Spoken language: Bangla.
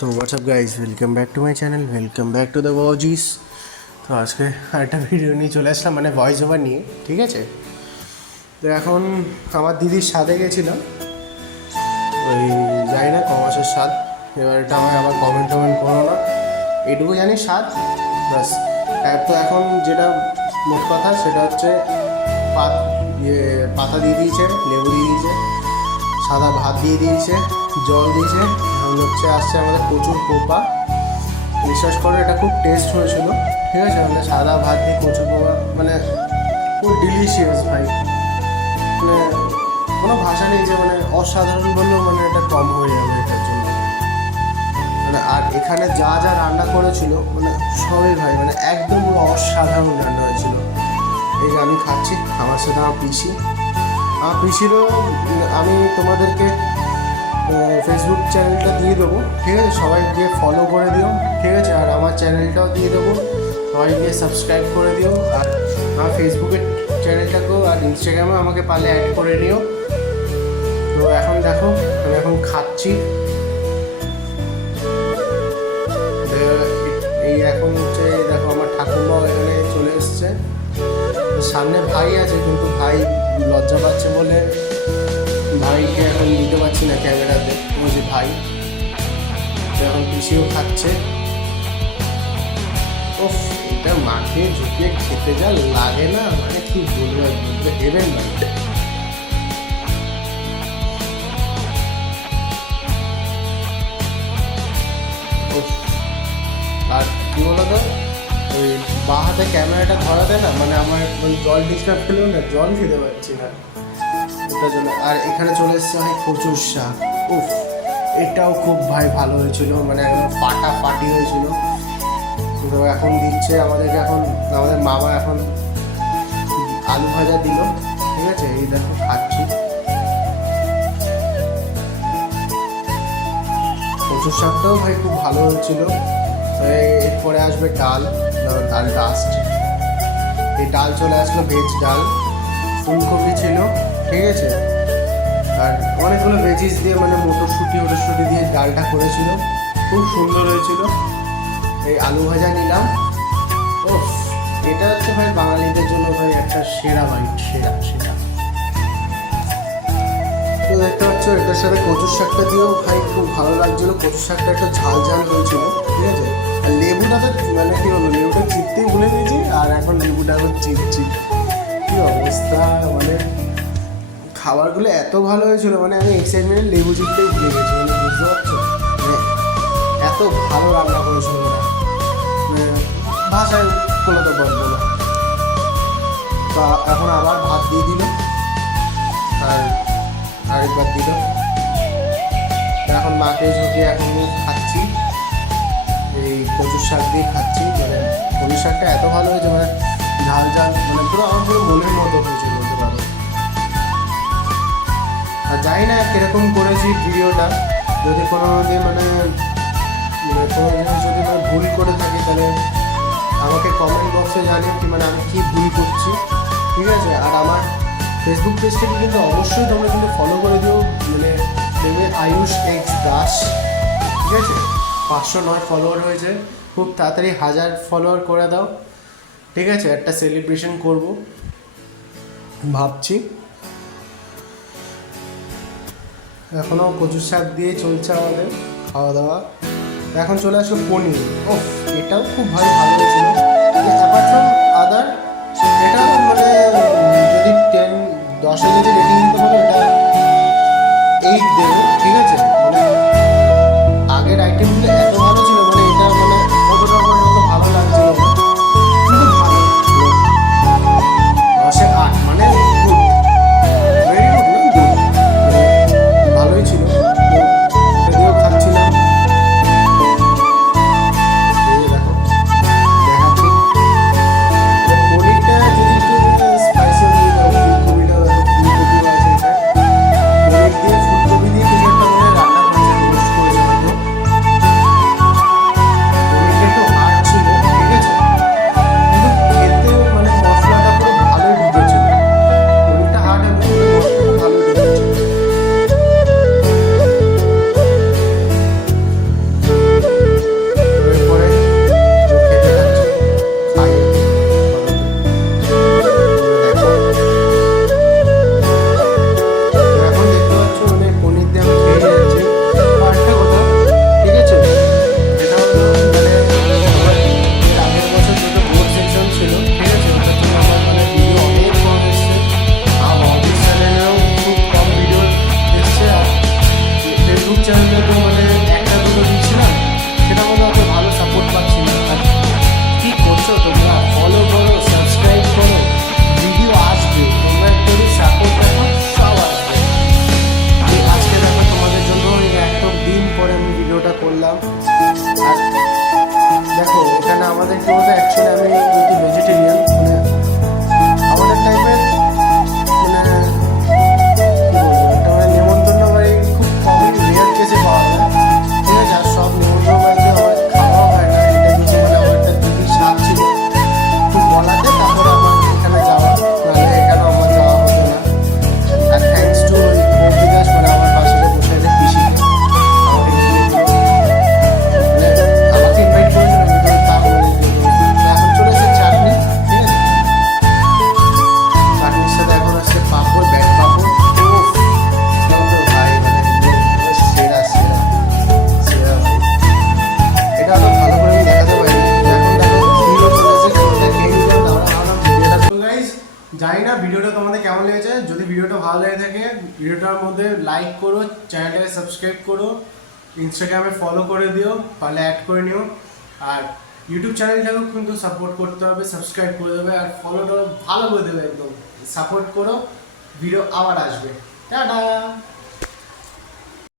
তো WhatsApp guys, welcome back to my channel, welcome back to the OGs. তো আজকে একটা ভিডিও নিয়ে চলে আসলাম, মানে ভয়েস ওভার নিয়ে, ঠিক আছে। তো এখন আমার দিদির স্বাদে গেছিলাম, ওই যাই না কমাসের স্বাদ। এবার এটা আমায় আবার কমেন্ট করো না, এটুকু জানি স্বাদ বাস। তো এখন যেটা মোট কথা সেটা হচ্ছে পাতা দিয়ে দিয়েছে, লেবু দিয়ে দিয়েছে, সাদা ভাত দিয়ে দিয়েছে, জল দিয়েছে। এখন হচ্ছে আসছে আমাদের প্রচুর কোপা। বিশ্বাস করো এটা খুব টেস্ট হয়েছিল, ঠিক আছে। আমাদের সাদা ভাত দিয়ে কচুর কোপা মানে খুব ডিলিশিয়াস ভাই, মানে কোনো ভাষা নেই যে মানে অসাধারণ বললেও মানে এটা কম হয়ে যাবে এটার জন্য। মানে আর এখানে যা যা রান্না করেছিল মানে সবই ভাই মানে একদম পুরো অসাধারণ রান্না হয়েছিল। এই যে আমি খাচ্ছি, আমার সাথে আমার পিসিরও আমি তোমাদেরকে ফেসবুক চ্যানেলটা দিয়ে দেবো, ঠিক আছে। সবাই গিয়ে ফলো করে দিও, ঠিক আছে। আর আমার চ্যানেলটাও দিয়ে দেবো, সবাই গিয়ে সাবস্ক্রাইব করে দিও। আর আমার ফেসবুকের চ্যানেলটাকেও আর ইনস্টাগ্রামেও আমাকে পারলে অ্যাড করে নিও। তো এখন দেখো আমি এখন খাচ্ছি, এই এখন হচ্ছে দেখো আমার ঠাকুরমাও এখানে চলে এসছে। সামনে ভাই আছে, কিন্তু ভাই লজ্জা পাচ্ছে বলে ভাইকে এখন দিতে পারছি না ক্যামেরাতে। ওই যে ভাই এখন পিসিও খাচ্ছে। ওফ, এটা মাঠে ঝুঁকিয়ে খেতে যা লাগে না, মানে কি বলবো, হেভেন লাগে। আর কি বলতো, ওই বাঁ হাতে ক্যামেরাটা ধরাতে না মানে আমার জল ডিস্টার্ব খেলেও না জল খেতে পারছি না ওটার জন্য। আর এখানে চলে এসছে ভাই কচুর শাক। উফ, এটাও খুব ভাই ভালো হয়েছিল, মানে একদম ফাটাফাটি হয়েছিল। তো এখন দিচ্ছে আমাদেরকে, এখন আমাদের মামা এখন আলু ভাজা দিল, ঠিক আছে। এই দেখো খাচ্ছি, কচুর শাকটাও ভাই খুব ভালো হয়েছিল। এরপরে আসবে ডাল, ডালটা আসছে, এই ডাল চলে আসলো ভেজ ডাল, ফুলকপি ছিল, ঠিক আছে। আর অনেকগুলো ভেজিস দিয়ে মানে মটরশুঁটি দিয়ে ডালটা করেছিল, খুব সুন্দর হয়েছিল। এই আলু ভাজা নিলাম। ও, এটা হচ্ছে ভাই বাঙালিদের জন্য ভাই একটা সেরা বাইট, সেরা। তো দেখতে পাচ্ছ এটার সাথে কচুর শাকটা দিয়েও ভাই খুব ভালো লাগছিলো। কচুর শাকটা একটা ঝাল হয়েছিল, ঠিক আছে। আর লেবুটা তো মানে কি বলবো, লেবুটা চিপতেই ভুলে গেছি, আর এখন লেবুটা এখন চিপছি, কি অবস্থা। মানে খাবারগুলো এত ভালো হয়েছিল, মানে আমি এক্সাইটমেন্ট লেবু চিপতেই ভুলে গেছি, মানে বুঝতে পারছো, মানে এত ভালো রান্না করেছিল ওরা, মানে ভাষায় কোনো তো বলবো না। তা এখন আবার ভাত দিয়ে দিল, আর আরেকবার দিল। এখন মাকে ঝুঁকে এখন খাচ্ছি, এই কচুর শাক দিয়ে খাচ্ছি। মানে কচুর শাকটা এত ভালো হয়েছে, মানে ঝাল মানে পুরো আমার পুরো মনের মতো হয়েছে বলতে পারো। আর জানি না কীরকম করেছি ভিডিওটা, যদি কোনো মানে কোনো জিনিস যদি মানে ভুল করে থাকি তাহলে আমাকে কমেন্ট বক্সে জানিও কি মানে আমি কী ভুল করছি, ঠিক আছে। আর আমার ফেসবুক পেজটাকে কিন্তু অবশ্যই তোমরা কিন্তু ফলো করে দিও, মানে দেবে আয়ুষ এক্স দাস, ঠিক আছে। 509 ফলোয়ার হয়েছে, খুব তাড়াতাড়ি 1000 ফলোয়ার করে দাও, ঠিক আছে। একটা সেলিব্রেশন করব ভাবছি। এখনও কচুর শাক দিয়ে চলছে আমাদের খাওয়া দাওয়া। এখন চলে আসলো পনির। ওফ, এটাও খুব ভালো হয়েছিল। অ্যাপার্ট ফ্রম আদার, এটা মানে যদি 10 যদি রেটিং দিতে পারো, এটা 8 দেবো, ঠিক আছে। মানে আগের আইটেমগুলো এত ভালো ছিল, মানে এটা মানে কতটা মানে অত ভালো লাগছিল না, কিন্তু ভালো 10-এ 8, মানে গুড, ভেরি গুড, না গুড, মানে ভালোই ছিল। এটা দিয়েও খাচ্ছিলাম। দেখো দেখাচ্ছি পনিরটা যদি একটু স্পাইসি দিয়ে দাও, ফুলকপিটা দেখো, ফুলকপিও আছে এটা, পনির দিয়ে ফুলকপি দিয়ে কিছু একটা মানে করলাম। আর দেখো এখানে আমাদের কি বলতো, অ্যাকচুয়ালি আমি যেহেতু ভেজিটেরিয়ান, মানে আমাদের টাইপের মানে কি বলবো, একটা মানে নেমন্তন্ন বাড়ি খুব কমই রেয়ার কেসে পাওয়া যায়, ঠিক আছে। আর সব নেমন্তন্ন বাড়িতে আমার খাওয়া হয় না, এটা যদি মানে আমার একটা দিদির স্বাদ ছিল একটু বলাতে, তারপরে আমার এখানে যাওয়া, নাহলে এখানে আমার যাওয়া হতো না। আর থ্যাঙ্কস টু ওই কবিদাস, মানে আমার পাশে যে বসে আছে পিসি, আমাকে দিয়ে দিল, মানে আমাকে ইনভাইট করেছিল কিন্তু তা বলে দিল। এখন চলে এসেছে চাটনি, ঠিক আছে। চাটনির সাথে এখন আসছে পাঁপড়, ব্যাট পাঁপড়। উফ, এটাও তো ভাই মানে একদম সেরা সেরা সেরা food। এটা আরো ভালো করে আমি দেখাতে পারিনি, এখন দেখো ভিডিও চলে এসেছে, ওটা খেয়ে নিলাম, তারপরে ভাবলাম ভিডিওটা। তো গাইজ জানি না ভিডিওটা তোমাদের কেমন লেগেছে, যদি ভিডিওটা ভালো লেগে থাকে ভিডিওটার মধ্যে লাইক করো, চ্যানেলটাকে সাবস্ক্রাইব করো, ইনস্টাগ্রামে ফলো করে দিও, পারলে অ্যাড করে নিও। আর ইউটিউব চ্যানেলটাকেও কিন্তু সাপোর্ট করতে হবে, সাবস্ক্রাইব করে দেবে আর ফলোটা ভালো করে দেবে, একদম সাপোর্ট করো। ভিডিও আবার আসবে, টাটা।